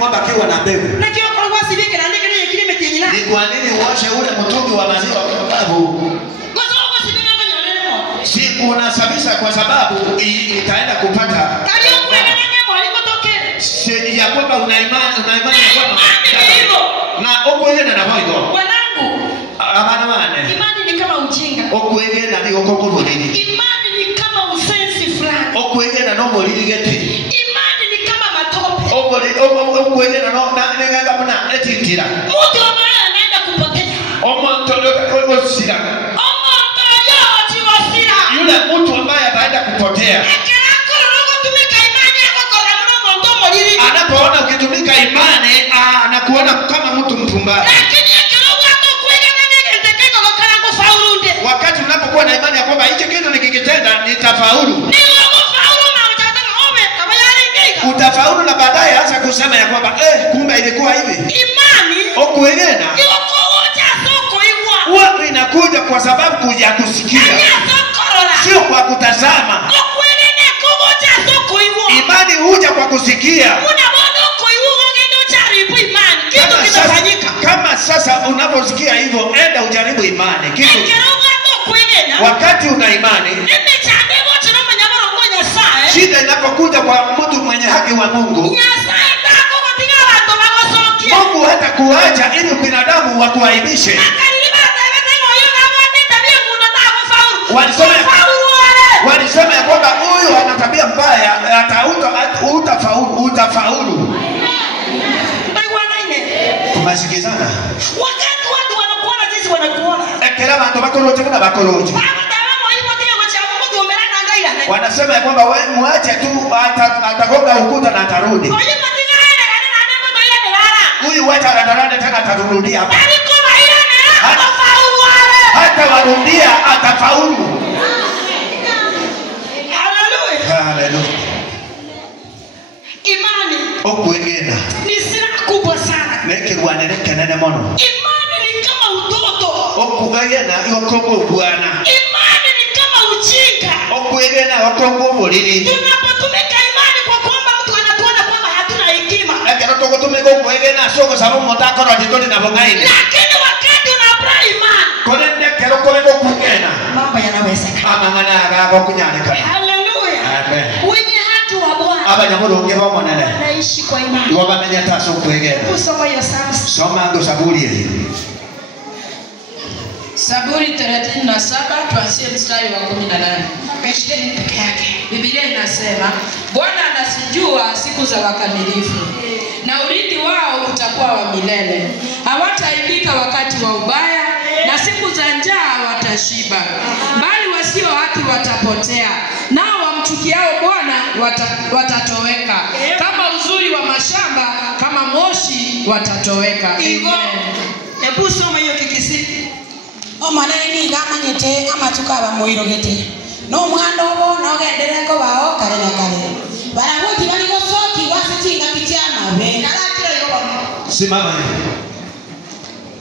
ng'ombe akiwa na mbegu. Na kio kwa wasi vike na ndege ni kilime tinyina. Ni kwa nini uoshe ule mtungi wa maziwa kwa sababu Kwa sababu wasi vike na nyolemo. si unasababisha kwa sababu itaenda kupata. Kali kwenda na nyemo alikotoke. Si ya kwamba una imani ya kwamba na okwegena na boigo. Wanangu. Abana bane. Imani ni kama ujinga. Okwegena ni okoko nini? Imani ni kama usensi fulani. Okwegena no molili gete. Imani ni kama matope. Okwegena no na nganga bana etitira. Mtu ambaye anaenda kupotea. Omonto osira. Omonto yote wasira. Yule mtu ambaye ataenda kupotea. Anapoona ukitumika imani anakuona kama mtu mpumbavu. Wakati unapokuwa na imani ya kwamba hicho kitu nikikitenda nitafaulu, utafaulu na baadaye hasa kusema ya kwamba kumbe ilikuwa hivi. Imani okuegena huwa inakuja kwa sababu ya kusikia, sio kwa kutazama. Imani huja kwa kusikia. Kama sasa unaposikia hivyo, enda ujaribu imani kitu. Wakati una imani, shida inapokuja kwa mtu mwenye haki wa Mungu, Mungu hata kuacha ili binadamu wakuaibishe. Walisema ya kwamba huyu ana tabia mbaya, utafaulu. Tumasikizana. Wakati watu wanakuona sisi wanakuona. Ekera bantu bakoroje kuna bakoroje. Wanasema ya kwamba wewe muache tu atagonga ukuta na atarudi. Huyu wacha atarudi tena atarudia hapa. Hata warudia atafaulu. Hallelujah. Imani okuegena ni silaha kubwa sana. Nekirwanire kenene mono. Imani ni kama utoto. Okugayena yokongo bwana. Imani ni kama ujinga. Okuegena yokongo molili. Tunapotumika imani kwa kwamba mtu anatuona kwamba hatuna hekima. Ekero togotumika okuegena soko sababu motako na jitoni na bongaini. Lakini wakati unapra imani, konende kero kolego kugena, mambo yanawezekana. Amangana agago kunyalika. Hallelujah. Amen. Wenye haki wa Bwana Abanyamulunge bamonene naishi kwa imani. Iwo bamenya taso okuegena. Kusoma hiyo sasa. Soma ndo Zaburi hii. Zaburi 37 tuanzie mstari wa 18. Peke yake. Biblia inasema, Bwana anasijua siku za wakamilifu, na urithi wao utakuwa wa milele. Hawataibika wakati wa ubaya, na siku za njaa watashiba. Bali wasio haki watapotea, nao wamchukiao Bwana watatoweka. Kama uzuri wa mashamba, kama moshi watatoweka. Amen. Hebu soma hiyo kikisi. Omaneni gamanyete amatukaba muirogete no mwando bo no gendereko bao kare na kare barabuti bali gosoki wasitinga kichama be Kalakira yoba. Simama hivi.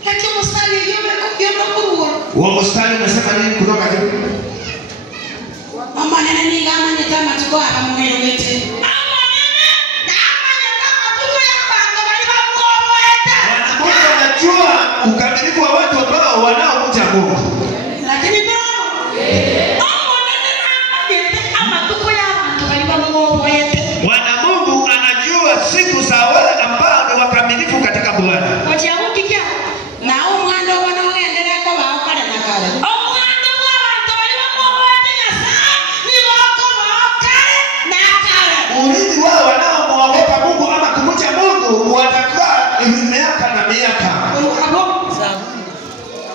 Lakini mstari yome kuruwa. Huo mstari unasema nini kutoka juu? omaneni gamanyete amatukaba muirogete Wanajua ukamilifu wa watu ambao wanaomcha Mungu. Lakini Bwana Mungu anajua siku za wale ambao ni wakamilifu katika Bwana. na omwando bo no gendereko bao kare na kare Urithi wao wanaomwogopa Mungu ama kumcha Mungu watakuwa miaka na miaka.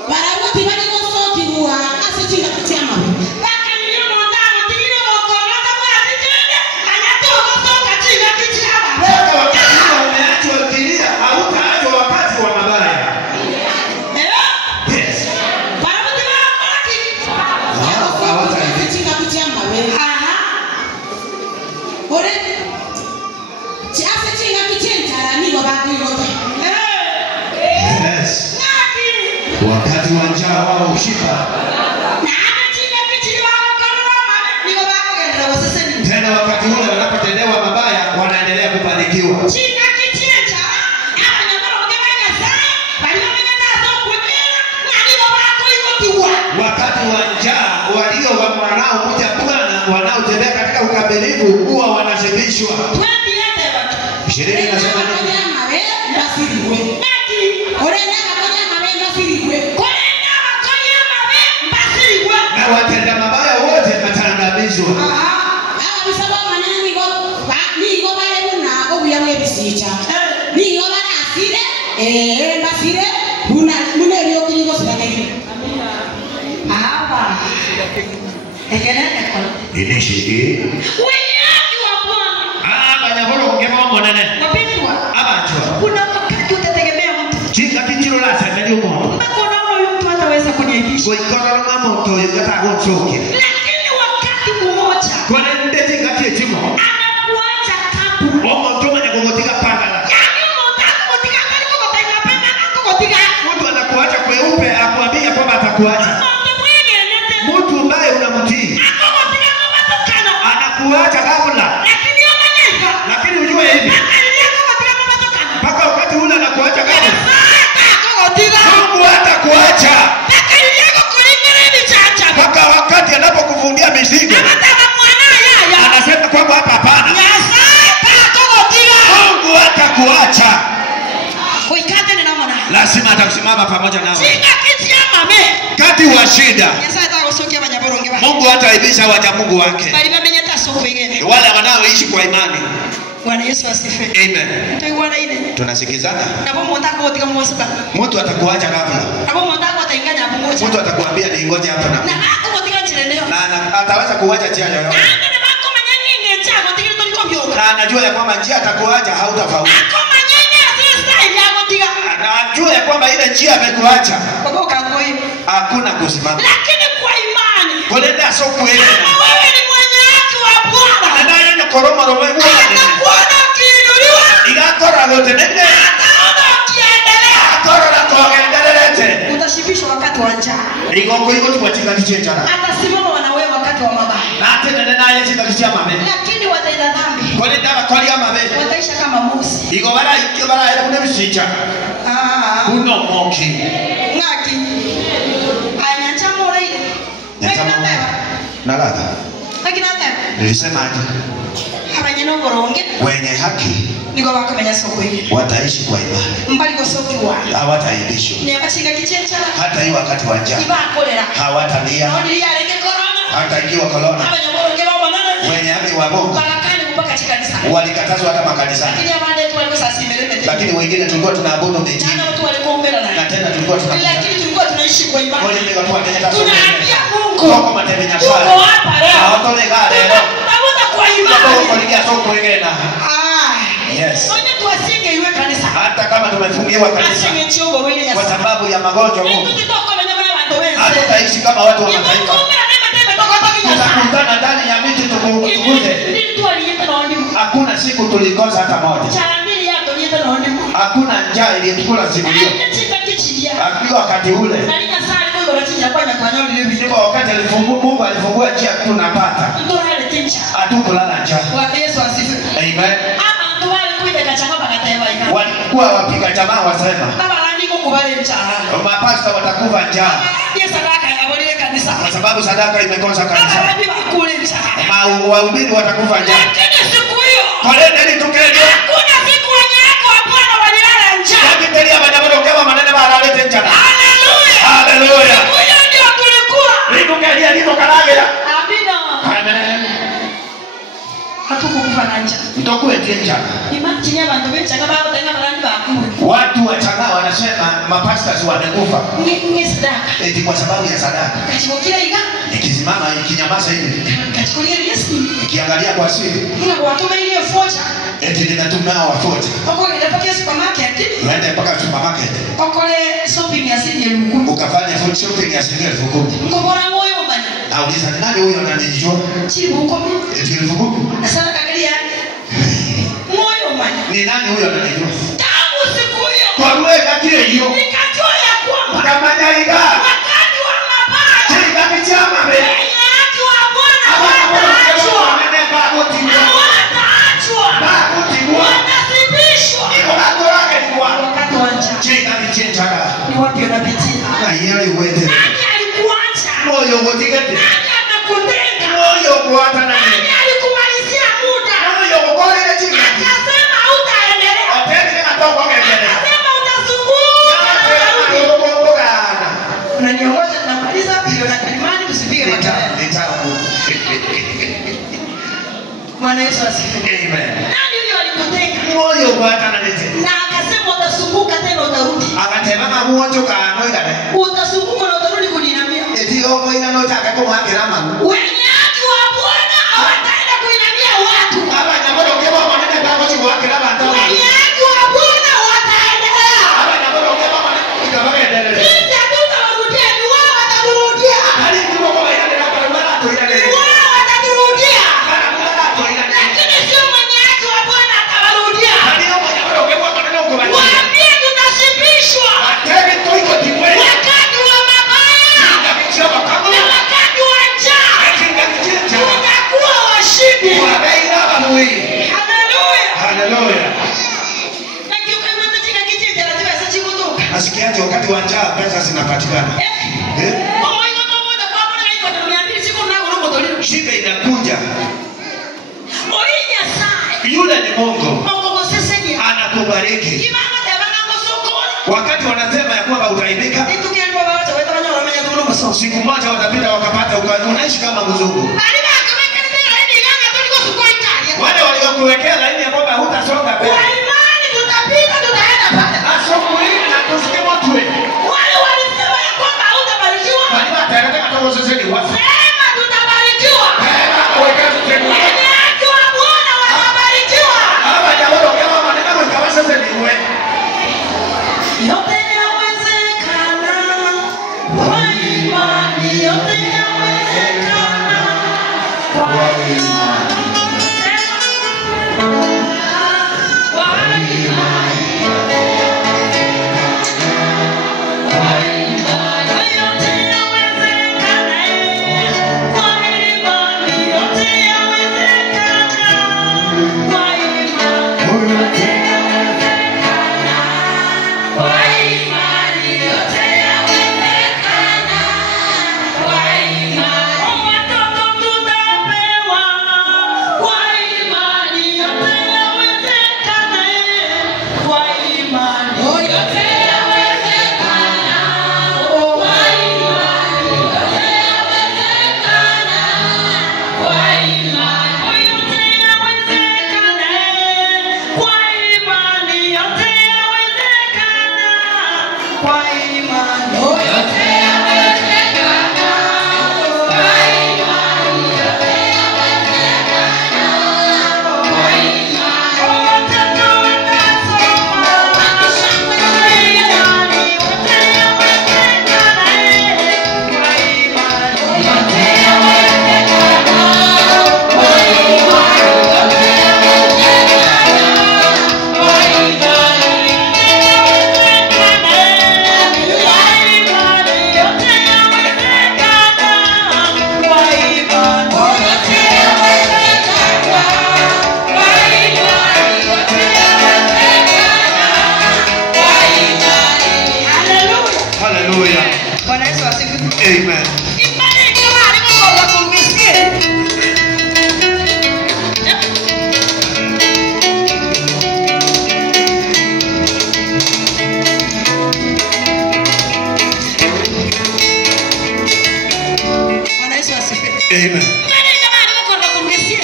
barabuti bali gosoki huwa asitinga kichama be Mpaka wakati huo umeachwa ukilia, hautaachwa wakati wa mabaya. Yes. asitinga kichama be ore ti asitinga kichentara ni baba kuyote Yes. Wakati wa njaa wao hushika. Tena wakati ule wanapotendewa mabaya wanaendelea kubarikiwa. 20 nasema nini? mawe ndasiriwe. Orenya kakonya mawe ndasiriwe. Na watenda mabaya wote wataangamizwa. Hawa bisaba manene ni go bale buna go buya mwebisicha. Ni go bana asire basire mune lyo kiligo sidakeke. Hapa. Ekelele kwa. Ineshi banyabolo ngema monene. Wapendwa, Abachwa. kuna wakati utategemea mtu. Chinga kichiro la sema ndio mo. Mbona huyo mtu hataweza kuniaibisha? Goikora mama moto yata gochoke. Lakini wakati mmoja Kone ndeti ngati etimo. anakuacha kapu. Omo ntoma nyagogotika pangala. Mtu anakuacha kweupe akwambia kwamba atakuacha. Mtu ambaye unamtii anakuacha ghafla. Lakini ujue hivi. Mpaka wakati ule anakuacha ghafla. Mungu hatakuacha. Mpaka wakati anapokufundia mizigo. Anasema kwamba hapa hapana. Mungu hatakuacha. Lazima atakusimama pamoja nawe. Kati wa shida. Mungu hataaibisha waja Mungu wake. Wale wanaoishi kwa imani. Bwana Yesu asifiwe. Amen. Taiwana ile. Tunasikizana? Nabo mtaka wote mwasiba. Mtu atakuacha ghafla. Nabo mtaka watainganya hapo ngoja. Mtu atakwambia ni ngoja hapa na. Na hapo wote chileleo. Na ataweza kuacha njia yoyote. Ande bako manyinyi ngecha wote kile tuliko byoga. Na anajua ya kwamba njia atakuacha hautafaulu. Ako manyinyi asista ya wotiga. Anajua ya kwamba ile njia amekuacha. Baba kakoi. Hakuna kusimama. Lakini kwa imani. Kolenda soko ile. Wewe ni mwenye haki wa Bwana. Anadai ni koroma roho. Anakuona kiinuliwa. Igakora lote nende. Ataona ukiendelea. Akora na kuendelete. Utashibishwa wakati wa njaa. Igoko iko kwa chika kichechana. Atasimama wanawe wakati wa mabaya. Na tena naye chika kichama mame. Lakini wataenda dhambi. Kolenda kolia mame. Wataisha kama Musa. Igo bara era kuna bisicha. Kuno moki. Ngaki. Anyacha mora ile. Nalata. Lakini hata Nilisema aje? abanyeno boronge Wenye haki niko bakamenya soko hili. wataishi kwa imani. Mbali ko soko wa. Hawataibishwa. Ni abashinga kichecha. Hata hii wakati wa njaa. Iba kolera. Hawatalia. Ndio yale corona. Hata ikiwa corona. Abanyo boronge baba nana. Wenye haki wa Mungu Barakani mpaka katika kanisa. walikatazwa hata makanisani. Lakini abande tu walikuwa sasa simelele. Lakini wengine tulikuwa tunaabudu miti. Ndio watu walikuwa mbele na. Na tena tulikuwa tunaabudu. Lakini tulikuwa tunaishi kwa imani. Wale ndio watu wanataka Tunaambia Mungu. Soko matembenya pale. Tuko hapa leo. Hawatole gari leo. Tunavuta kwa Soko imani. kuingia soko ingena. Yes. Sote tuasinge iwe kanisa. Hata kama tumefungiwa kanisa Asinge chombo wewe ya. kwa sababu ya magonjwa Mungu. Hata Hatutaishi kama watu wa mataifa. Tutakutana ndani ya miti tukuze. Hakuna siku tulikosa hata moja. Hakuna njaa iliyotukula siku hiyo. Akiwa wakati ule. Ndipo wakati Mungu alifungua njia tunapata. Hatukulala njaa. Amen. Walikuwa wapiga jamaa wasema. Mapasta watakufa njaa. Kwa sababu sadaka imekosa kanisa. Wahubiri watakufa njaa. Kolenda ili tukeje. Yakitelia banyabado kama manene baralete njana. Haleluya. Litukelia lito kalagera. Amen. Mtokuetie njana. Watu wachanga wanasema mapastors wamekufa. Eti kwa sababu ya sadaka. Ikisimama ikinyamaza hivi. Ikiangalia kwa siri. Eti ninatumia wafoja. Uende mpaka supermarket. Ukafanya food shopping ya shilingi 10,000. Nauliza nani huyo ananijua? Eti 10,000. Ni nani huyo ananijua? Kwa mweka kile hiyo. Kama nyaiga. Chika kichama mbele. Ni wapi unapitia? Nani alikuacha? Moyo wotigete. Nani anakutenga? Moyo kuata na Nani alikumalizia muda? moyo ukole chini. Akasema hautaenda. asifiwe. Amen. Nani huyo alikuteka? Moyo bwana analete. Na akasema utazunguka tena utarudi. Akatema mamuoto kana igane. Utazunguka na utarudi kuninamia. Eti omo ina nota kako mwakira manu. Wenye haki wa Bwana hawataenda kuinamia watu. Aba nyamoro keba manene kako si mwakira bantu. Wenye haki wa Bwana wataendelea. Aba nyamoro keba manene ikabaka endelea. Sisi hatutawarudia, ni wao wataturudia. Hali ndipo kwa ina ndio kwa mara tu ina Ni ndio. wao wataturudia. Mara tu ina ndio. Lakini sio mwenye haki wa Bwana atawarudia. Hali omo nyamoro keba manene kwa mara. Waambie tunashibishwa. Atebe toiko tikwe. Wakati wa mabaya Ndakichia bakamu. na wakati wa njaa Kinga kichia. tutakuwa washindi. Kwa beira bamui. Haleluya. Hallelujah. Na kiukweli katika kitu cha ratiba ya sachi kutoka. Asikiaje wakati wa njaa pesa zinapatikana. Kwa hiyo kama moja kwa hapo na iko na 200 siku na urongo tolio. Shibe inakuja. Oinya sai. Yule ni Mungu. Mungu sasa ni Anakubariki. Kimama tabana ngosokoni. Wakati wanasema ya kwamba utaibika, Kitu kiani baba wacha weta wanyo wamenya tuno maso. siku moja watapita wakapata unaishi kama mzungu. Aliba akameka ndio hadi yanga tuliko sukoi Italia. Wale waliokuwekea laini ya kwamba hutasonga Kwa mbele. imani tutapita tutaenda pale. Asomwe na tusikie watu wetu. Wale walisema ya kwamba hautabarikiwa. Bali watakataka toka sasa ni wapi? Sema tutabarikiwa. Weka sasa. Wenye haki wa Bwana watabarikiwa. Hapa jambo kama maneno kama sasa ni wewe. Yote yawezekana. Kwa imani yote yawezekana. Kwa imani. Kwa imani. Yote yawezekana. Kwa imani yote yawezekana. Kwa imani. Kwa imani yote yawezekana. Kwa imani watoto tutapewa. Kwa imani yote yawezekana. Kwa imani yote yawezekana. Kwa imani yote yawezekana. Kwa imani yote yawezekana. Kwa imani yote yawezekana. Kwa imani yote yawezekana. Kwa imani yote yawezekana. Kwa imani watoto watasoma. Kwa imani yote yawezekana. Kwa imani yote yawezekana. Kwa imani yote yawezekana. Kwa Hallelujah. Bwana Yesu asifiwe. Amen. Imani kama alivyokuwa kumsikia. Bwana Yesu asifiwe. Amen. Imani kama alivyokuwa kumsikia.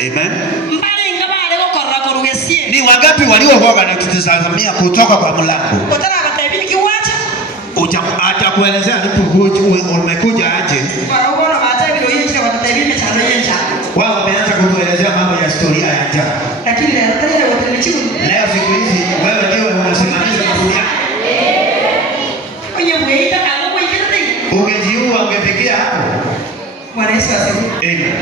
Amen. Imani kama alivyokuwa kumsikia. Ni wangapi waliohoga na kutazamia kutoka kwa mlango? Kutana kataibini kiwacha. Atakuelezea alipokuja umekuja aje. Kwa ubora baadaye ndio yeye kwa kataibini cha nyenja. Wao wameanza kutuelezea mambo ya historia ya njaa. Lakini leo tayari watanichiu. Leo siku hizi wewe ndio unasimamia dunia. Kwenye mweita kama mweita. Ungejiua ungefikia hapo. Bwana Yesu asifiwe. Amen.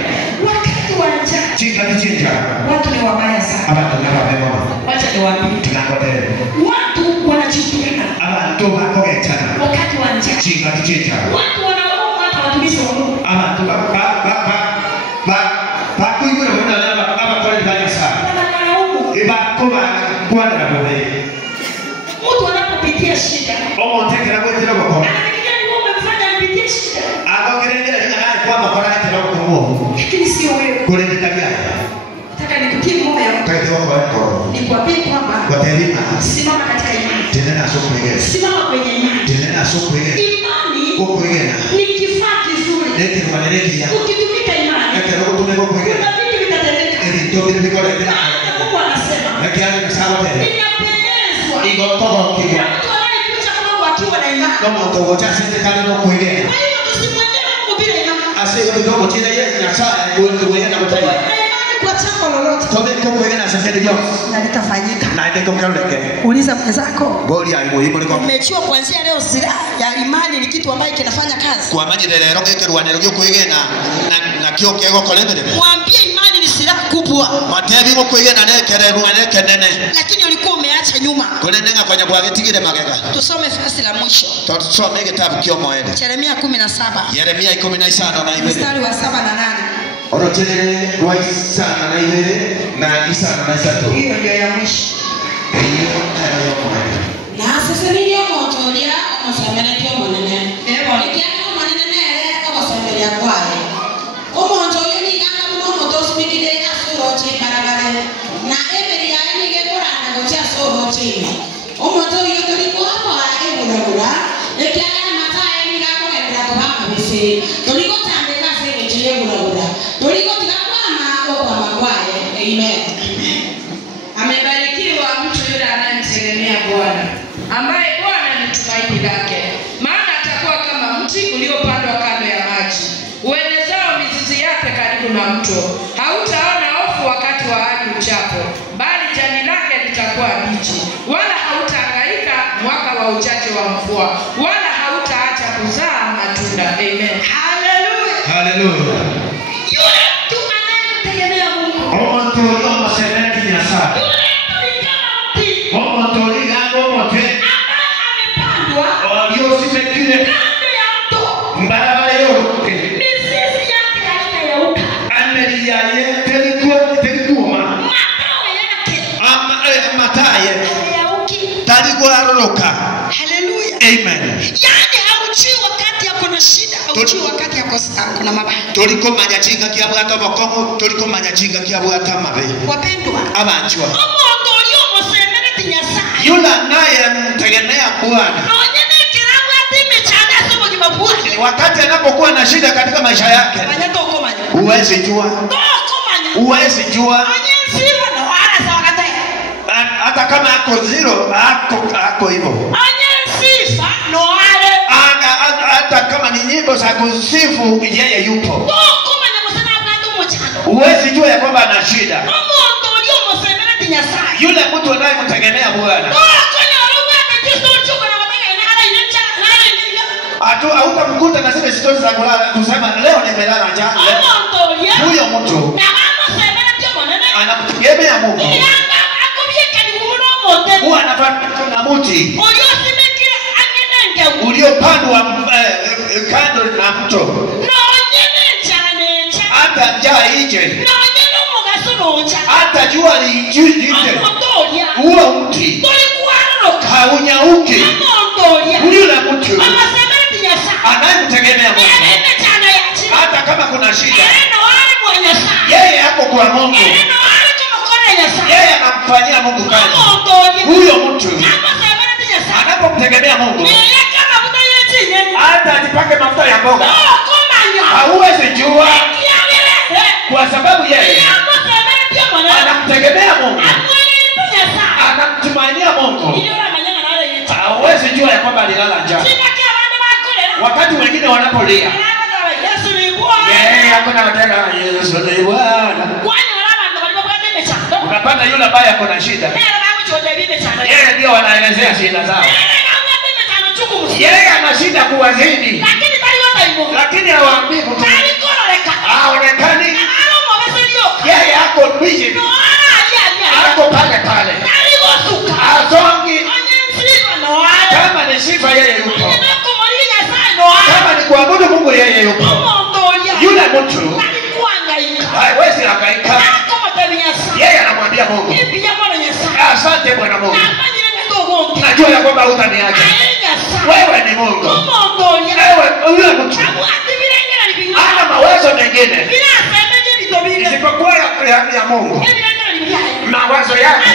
Wakati wa njaa Chika kichinja. watu ni wabaya sana. Hapa tunapapema. Wacha niwaambie. Tunakotea. Watu wanachukiana Aba ndo bakogechana. wakati wa njaa. Chika kichinja. Watu wanaoa hata watumishi wa Mungu. Aba ndo kuigura mwana aba kwa ndani sana. Wanalaumu. Iba kuba kwana na bohe. Mtu anapopitia shida. Omo tekera kwetera kwa. Anafikiria ni wewe umemfanya apitie shida. Agogerengera linga kwa makora yake na kwa. Lakini sio wewe. Kule ni tabia. Nataka nikutie moyo. Kaiti wako wako. Nikwambie kwamba Waterima. simama katika imani. Tena sokwe. Simama kwenye imani. Tena sokwe. Imani Kokwegena. ni kifaa kizuri. Lete maneleki ya. Ukitumika imani. Eke roko tumeko kwegena. Kuna vitu vitatendeka. vile viko vile. Mungu anasema. Lakini ni sawa tena. Ninapendezwa. Iko toka kile. Mtu anayekuja kwa Mungu akiwa na imani. Kama utagoja sisi kana no kuelewa. Kwa hiyo tusimwendee Mungu bila imani. Asiye kidogo tena yeye nyasaa kuelewa na kutaka. Imani kwa jambo lolote. Tobe kwa kuelewa na sasa ndio. Na litafanyika. Na ndio kwa leke. Uliza mwenzako. Goli ya muhimu ni kwa. Umechua kuanzia leo silaha ya imani ni kitu ambacho kinafanya kazi. Kwa maji lero gekerwanero gyo kuigena na kyo kego kolebele. Mwambie imani ni silaha kubwa. Matebi go kuigena ne kererwa ne kenene. Lakini ulikuwa umeacha nyuma. Kunenga kwa nyabu agetigire magega. Tusome fasi la mwisho. Tusome kitabu kyo moede. Yeremia 17. Yeremia 15 na 2. Mstari wa 7 na 8. Orocherere rwa isana na 2 na isana na 3. Hiyo ndio ya mwisho. Na sasa ndio motoria omusemere tyo monene. Ikiana monene nere omusemere akwaye. Omuntu oyo ni ganga muno motosi bidide asoroche barabara. Na emeri yae ni gekorana gocha asoroche. Omuntu oyo tuli kwa ebulabula. Ikiana mataye ni gakorera kwa mabisi. Tuli gotambeka sege chiye bulabula. Tuli gotigakwama kwa magwaye. Amen. Amebarikiwa mtu yule anayemtegemea Bwana, ambaye Bwana ni tumaini lake. Maana atakuwa kama mti uliopandwa kando ya maji, uenezao mizizi yake karibu na mto. Hautaona hofu wakati wa hali uchapo, bali jani lake litakuwa bichi. Wala hautahangaika mwaka wa uchache wa mvua, wala hautaacha kuzaa matunda. Amen. Haleluya. Haleluya. Yule mtu anayemtegemea Mungu. Omuntu oyo maseneti nyasa. Omuntu oliganga omote. Amepandwa. Oliosimekire. Kando ya mto. Mbarabara yote. Mizizi yake haitayauka. Ameri yaye terikuuma. Matawi yake Mataye hayauki. tarikuaroroka. Haleluya. Amen. Yaani hauchui wakati yako na shida, hauchui wakati yako kuna mabaya. Tulikomanya chinga kiabwata bokomo, tulikomanya chinga kiabwata mabe. Wapendwa. Abanchwa. Omuntu olio musemere tinyasaye. Yula naye mtegemea Bwana. Nonyene kirango atime chana somo kibabwani. Wakati anapokuwa na shida katika maisha yake, Manyato komanya. huwezi jua. Komanya. Huwezi jua. Onyensiro no ara sawakate. Hata kama ako zero, ako hivyo. Onyensifa no ara. Hata kama ni nyimbo za kusifu, yeye yupo. Komanya musana abatu muchano. Huwezi jua ya kwamba ana shida. Omuntu olio musemere tinyasaye. Yule mtu anayemtegemea Bwana, hautamkuta na zile stori za kulala kusema leo nimelala njaa. Huyo mtu anamtegemea Mungu. Huwa anafanya na mti uliopandwa kando na mto. Hata njaa ije, hata jua lijuje, huo mti haunyauki. Yule mtu anayemtegemea Mungu, hata kama kuna shida, yeye hapo kwa Mungu, yeye anamfanyia Mungu kazi. Huyo mtu anapomtegemea Mungu, hata ajipake mafuta ya mboga, hauwezi jua, kwa sababu yeye anamtegemea Mungu, anamtumainia Mungu. Hauwezi jua ya kwamba alilala njaa. Wakati wengine wanapolia, yeye hakuna watega Yesu ni Bwana. Unapata yule ambaye ako na shida, yeye ndio wanaelezea shida zao. Yeye ana shida kuwazidi, lakini hawaambii mtu, haonekani. Yeye ako busy, ako pale pale, asongi. Kama ni sifa, yeye yupo. Kama ni kuabudu Mungu, yeye yupo. Yule mtu hawezi hangaika. Yeye anamwambia Mungu, asante Bwana Mungu, najua ya kwamba hutaniacha. Wewe ni Mungu. Wewe yule mtu ana mawazo mengine isipokuwa ya Mungu. Mawazo yake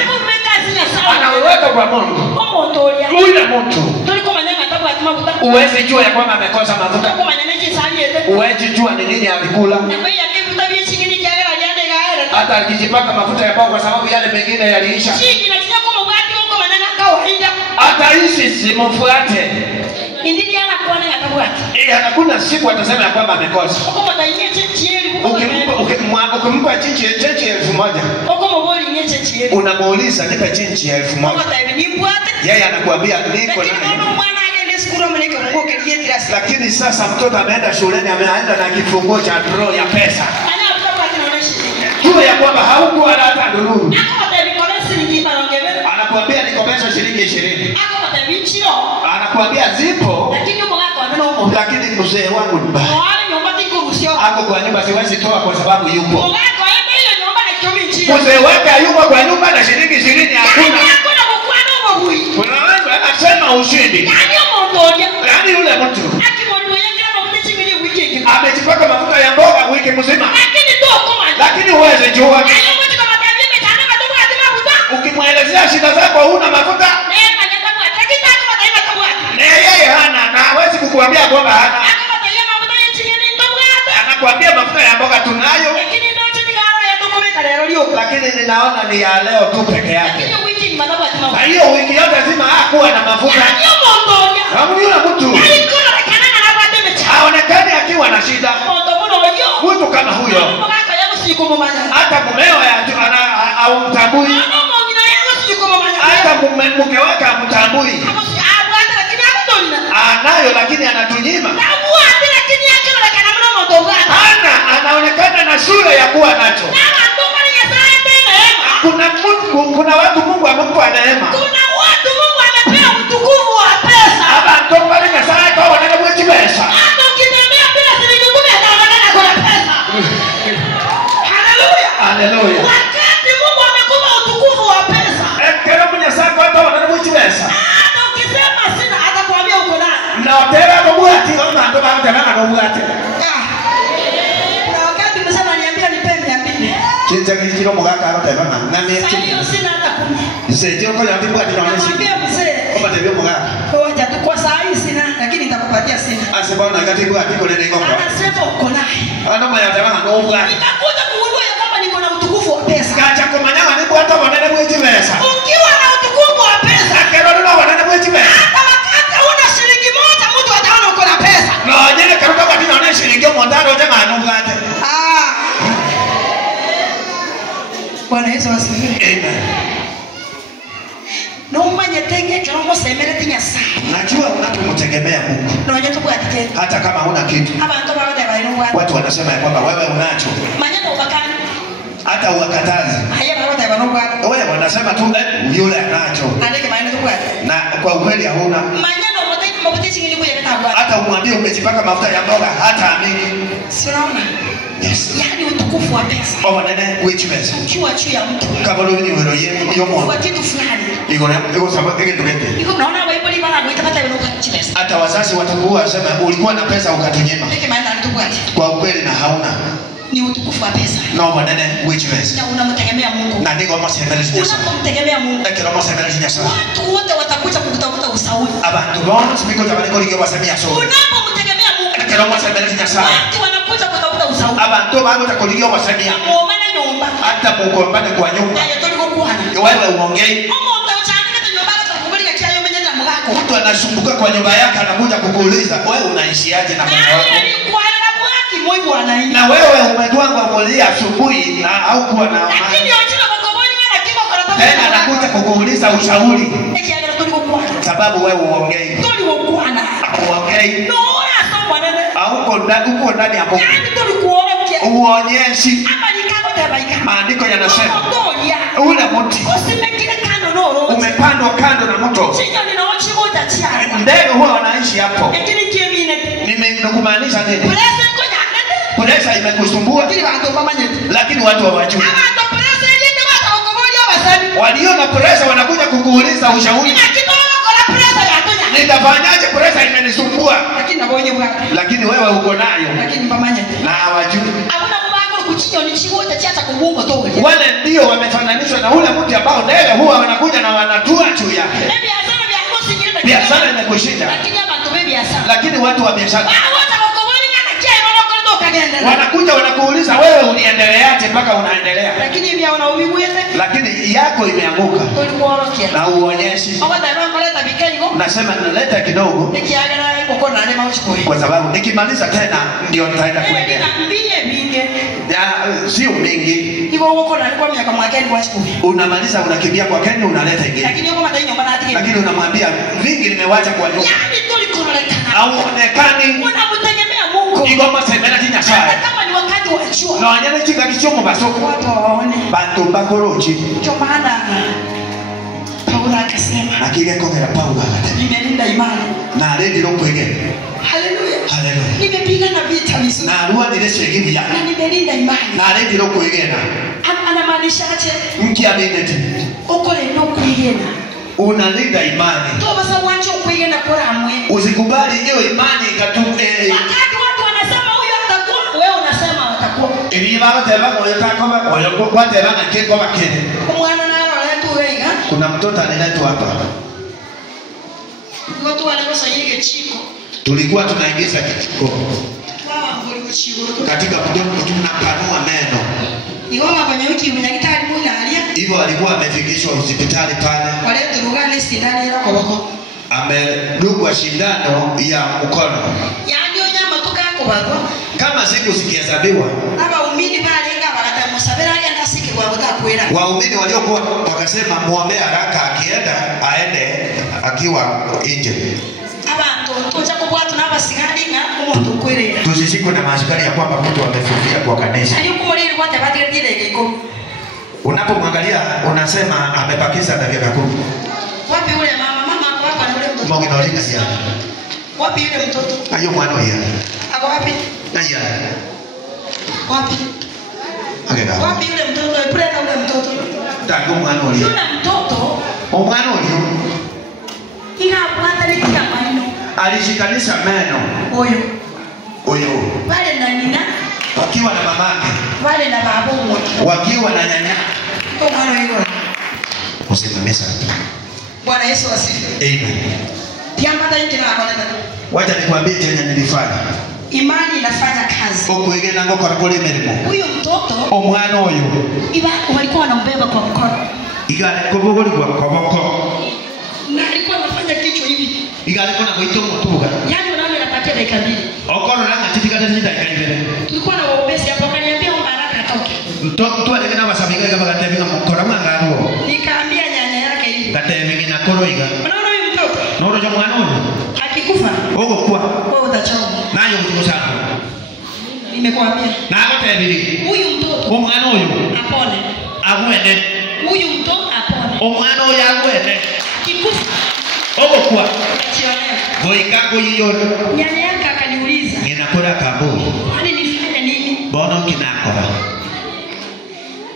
anaweka kwa Mungu. Yule mtu huwezi jua ya kwamba amekosa mafuta. Huwezi jua ni nini alikula. hata akijipaka mafuta ya pao kwa sababu yale mengine yaliisha. Chini na tinya kwa mwati wako manana kawaida. Hata hisi simfuate. Indili ana kuona atabwati. Hakuna siku atasema ya kwamba amekosa. Uko mtainye chechieli. Ukimpa chinchi 1,000. Uko mbori nye chechieli. Unamuuliza nipe chinchi 1,000. Uko tayari nimpwate. Yeye anakuambia niko na. Lakini sasa mtoto ameenda shuleni, ameenda na kifunguo cha draw ya pesa. Jua ya kwamba haukuwa hata ndururu. Anakuambia nikomesha shilingi 20. Anakuambia zipo. Lakini mzee wangu ni mbaya. Ako kwa nyumba siwezi toa kwa sababu yupo. Mzee wake yuko kwa nyumba na shilingi 20 hakuna. Anasema ushindi. Yaani yule mtu amejipaka mafuta ya mboga wiki mzima. Lakini uweze jua. Ukimwelezea shida zako huna mafuta. Yeye hana na hawezi kukuambia kwamba hana. Anakuambia mafuta ya mboga tunayo. Lakini ninaona ni ya leo tu peke yake. Na hiyo wiki yote zima hakuwa na mafuta. Hamu yule mtu haonekani akiwa na shida. Mtu kama huyo hata mumeo haumtambui. Hata mke wake hamtambui. Anayo lakini anatunyima. Anaonekana na sura ya kuwa nacho. Kuna watu Mungu amempa neema. Kuna watu Mungu amepea utukufu wa pesa. Abantu bali kasana kwa wanana mwechi pesa. Hata ukitembea bila shilingi 10 anaonekana kuna pesa. Haleluya. Haleluya. Wakati Mungu amekupa utukufu wa pesa. Kero mwenye sako hata wanana mwechi pesa. Hata ukisema sina atakwambia uko nayo. Na otera bwati kama ndo baba tena na bwati. Na wakati msema niambia nipende ambie. Kinja kijiro mugaka hata baba na mimi. Hiyo sina hata 10. Sije uko ya bwati na wanasi. Niambia mzee. Kama tebio mugaka. Ngoja tu kwa saa hii sina lakini nitakupatia sina. Asibona ngati bwati kule niko kwa. Anasema uko naye. Ana maya tena na bwati. Nitakuja kugundua ya kwamba niko na utukufu wa pesa. Kacha kumanyanga ni bwata wanana mwechi pesa. Ukiwa na utukufu wa pesa. Kero ndo wanana mwechi pesa. Hata wakati una shilingi moja mtu ataona uko na pesa. No, jana karo kama tinaona shilingi mondaro jamaa anobwate. Bwana Yesu asifiwe. Amen. Nomanye tenge chongo semerete Nyasaye. Najua unapomtegemea Mungu. Noje tubwatike. Hata kama huna kitu. Abantu babade bayirwa. Watu wanasema ya kwamba wewe unacho. Manyako ubakani. Hata uwakatazi. Haya babade banobwa. Wewe wanasema tu yule anacho. Andike maana tubwate. Na kwa ukweli hauna. Manyano mbote chingine kuja tabwa. Hata umwambie umejipaka mafuta ya mboga hata amini. Sinaona. Yes. Yaani utukufu wa pesa. Kwa wanene which pesa? Ukiwa juu ya mtu. Kama wewe ni wewe yomo. Kwa kitu fulani. Iko sababu iko tukete. Iko naona Bible bana kuitapata wewe ukachilesa. Hata wazazi watakuwa wasema ulikuwa na pesa ukatunyima. Ndike maana tubwate. Kwa ukweli na hauna. Ni utukufu wa pesa. No wanene which pesa? Na unamtegemea Mungu. Na ndiko mwasemelezi Yesu. Unapomtegemea Mungu. Ndiko mwasemelezi Yesu. Watu wote watakuja kukutafuta usauri. Abantu bona sibiko tabaliko ligyo basemia so. Unapomtegemea Mungu. Ndiko mwasemelezi Yesu. Watu wanakuja kutafuta usauri. Abantu babo takuligyo basemia. Muomane nyumba. Hata mugombane kwa nyumba. Ayo toliko kuhana. Wewe uongei. Mungu mtauchanike nyumba atakubalika kiayo menyanya mugako. Mtu anasumbuka kwa nyumba yake anakuja kukuuliza wewe unaishiaje na mume wako? Na wewe umedwanga kulia asubuhi na au kuwa na amani. Tena anakuja kukuuliza ushauri. Sababu wewe uongei. Uongei. Uko ndani ya Mungu. Uonyeshi. Maandiko yanasema ule mti umepandwa kando na mto. Ndege huwa wanaishi hapo. Nimekumaanisha nini? Presa imekusumbua lakini watu hawajui. Waliona presa wanakuja kukuuliza ushauri. Nitafanyaje presa imenisumbua? Lakini wewe uko nayo. Na hawajui. Wale ndio wamefananishwa na ule mti ambao ndege huwa wanakuja na wanatua juu yake. Biashara imekushinda. Lakini watu wa biashara Wanakuja wanakuuliza wewe uliendeleaje mpaka unaendelea. Lakini hivi hauna ubiguete. Lakini yako imeanguka. Ulikuorokia. Na uonyeshi. Leta bikaigo. Nasema naleta kidogo. Nikiagana uko na nema usikoi. Kwa sababu nikimaliza tena ndio nitaenda kuendelea. Sio mingi. Hivyo uko na kwa miaka mwakeni kwa siku. Unamaliza unakimbia kwa Kenya unaleta ingine. Lakini uko madai nyumba na atike. Lakini unamwambia vingi nimewacha kwa nyumba. Yaani tulikonolekana. Au onekani. Unamtegemea Mungu. Igoma semena tinya shaya. Kama ni wakati wa jua. Na wanyama chika kichomo basoko. Watu waone. Bantu bakorochi. Ndio maana Paulo akasema. Akige kongera Paulo akasema. Nimelinda imani. Na rendi rokwege. Haleluya. Haleluya. Nimepigana vita vizuri. Na ruwa ndile shegini ya. Na nimelinda imani. Na rendi rokwegena. Anamaanisha aje? Mki amineti. Ukole no kuigena. Unalinda imani. Toba sa wancho kuigena kwa ramwe. Usikubali hiyo imani ikatupe. Wakati watu wanasema huyu atakuwa, wewe unasema atakuwa. Ili baba teba moyo takoma, moyo kwa teba na kiko bakene. Mwana na roho wenga. Kuna mtoto anaitwa hapa. Watu wanakosa yeye chiko. Tulikuwa tunaingiza kichiko. Wao ngoli chiko. Katika mdomo tunapanua meno. Iwama kwenye wiki mnyakitari mwana alia. Hivyo alikuwa amefikishwa hospitali pale. Wale turugani sindani ya koboko. Amedugwa shindano ya mkono. Yaani onyama tukako bako. Kama siku zikihesabiwa. Abaumini balenga bakatamusabira agenda sike kwa kutakwera. Waumini waliokuwa wakasema muombe haraka akienda aende akiwa nje. Abantu tocha kubwatu n'abasigadi nga umuntu kwirira. Tusishikwe na maaskari ya kwamba mtu amefufia kwa kanisa. Ali kumuliri kwa tabati ndile kiko. Unapomwangalia unasema amebakiza dakika 10. Wapi yule mama ako hapa na yule mtoto? Mungu anaolika siya. Wapi yule mtoto? Ayo mwana huyo. Ako wapi? Aya. Wapi? Agenda. Wapi yule mtoto? Ipeleka yule mtoto. Tangu mwana huyo. Yule mtoto? Mwana huyo. Ina bwana ni kia maino. Alishikanisha meno. Huyo. Wale na nina. Wakiwa na mamake. Wale na babu. Wakiwa na nyanya. Kwa mwana hiyo. Usimamisha. Bwana Yesu asifiwe. Amen. Tiamba nje na akaleta. Wacha nikwambie chenye nilifanya. Imani inafanya kazi. Okuigena ngo korakole merimo. Huyo mtoto omwana oyo iba walikuwa wanambeba kwa mkono. Igale kobogoli kwa boko. Na alikuwa anafanya kichwa hivi. Igale kona kuito mutuga. Yaani unaona anapatia dakika 2. Okoro na ngatika tena dakika 2. Tulikuwa na waombezi hapo akaniambia omba haraka atoke. Mtoto alikuwa basabika kama gatevinga mukora mwangaruo. Nikaambia nyanya yake hivi. Gatevinga na koroiga. Unaona huyu mtoto? Noro jo mwana oyo. Akikufa. Ogo kwa. Wewe utachoma. Nayo mtukusana. Nimekuambia. Na agotebiri. Huyu mtoto. Omwana oyo. Apone. Agwene. Huyu mtoto apone. Omwana oyo agwene. Akikufa. Ogo kwa. Achionea. Boikago yiyo. Nyanya yake akaniuliza. Ninakora kaburi. Kwani nifanye nini? Bono kinakora.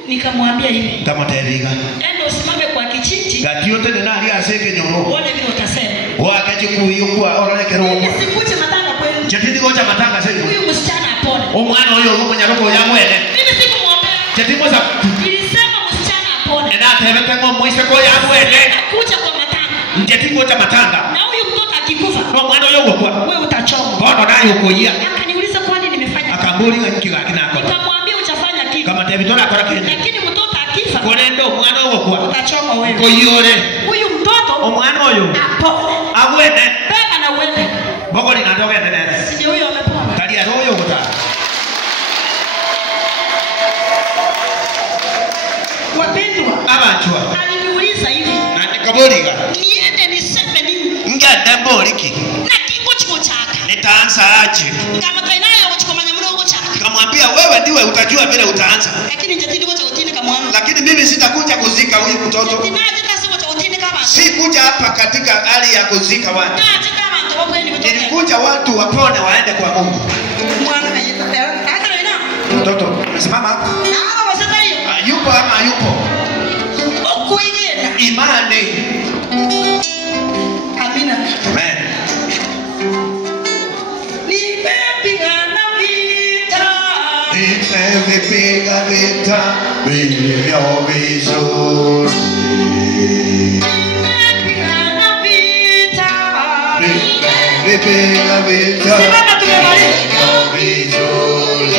Nikamwambia hivi. Kama tayariga. Endo usimame kwa kichiti. Gatiote ni nani aseke nyoro. Uone vile utasema. Wakaje kuyukwa orolekero. Nisikuje matanga kwenu. Chetindi gocha matanga sasa. Huyu msichana apone. Omwana oyo umunya roko ya mwene. Mimi sikumwombea. Chetimo za. Nilisema msichana apone. Ena tebete ngo moise ko ya mwene. Kuja kwa matanga. Chetimo cha matanga. Na huyu mtoto akikufa. Omwana oyo gokwa. Wewe utachoma. Bono nayo koyia. Akaniuliza kwani nimefanya. Akamburi nkiga kinako. Nikamwambia utafanya kitu. Kama tebitola akora kende. Lakini mtoto akifa. Konendo omwana oyo gokwa. Utachoma wewe. Koyore. Huyu mtoto Omwana oyo. apone. Agwene. Beba na uende. Bogoli na ndoge nene. Si huyo amepona. Kali ya royo gota. Wapendwa. Abachwa. Aliniuliza hivi. Na nikaboliga. Niende niseme nini? Ngada mboliki. Na kingo chiko chaka. Nitaanza aje? Ngama tainayo uchikomanya mlongo chaka. Kamwambia wewe ndiwe utajua vile utaanza. Lakini njatindi kwa chakotini kamwana. Lakini mimi sitakuja kuzika huyu mtoto. Tinaje kasi kwa chakotini kama. Si kuja hapa katika hali ya kuzika watu. Naje kama ndo wapo ni mtoto. Nilikuja watu wapone waende kwa Mungu. Mwana mayeta. Hata na Mtoto umesimama hapo. na wasata hiyo. Yupo ama hayupo? Okuigena. Imani. Amina. Amen. Nimepigana vita. Nimepiga vita vilivyo vizuri. Nimepigana vita. Nimepiga vita Simama tumemaliza. vilivyo vizuri.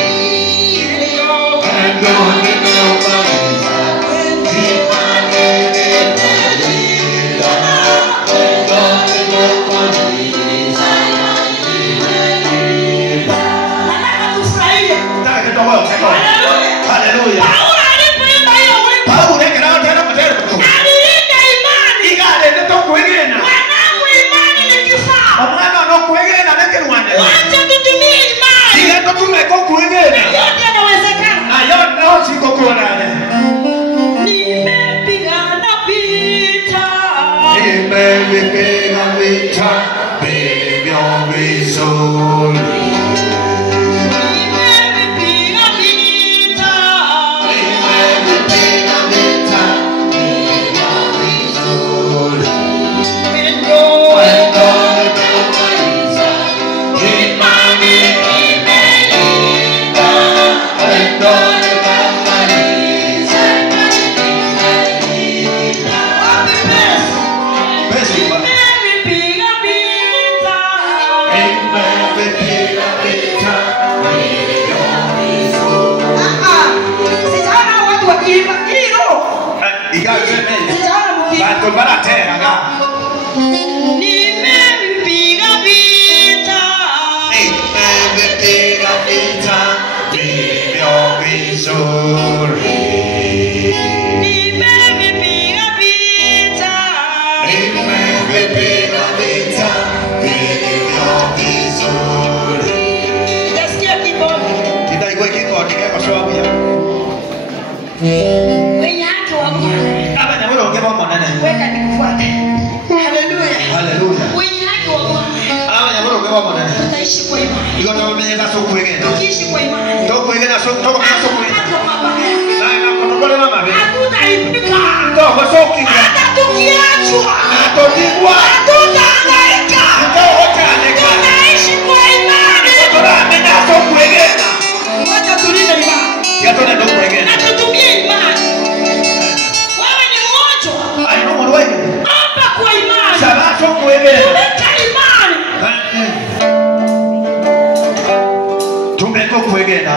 Nimevipiga vita vilivyo vizuri. Nimevipiga vita vilivyo vizuri. Wendo nimeumaliza, imani nimelinda. Wendo nimeumaliza, tutaishi kwa imani. Tukiishi kwa imani. Hatutaibika. Hata tukiachwa. Hatutahangaika. Tunaishi kwa imani. Wacha tulinde imani. Na tutumie imani. Wewe ni mmoja. Hapa kwa imani. Tuleta imani. Tumeko kuegena.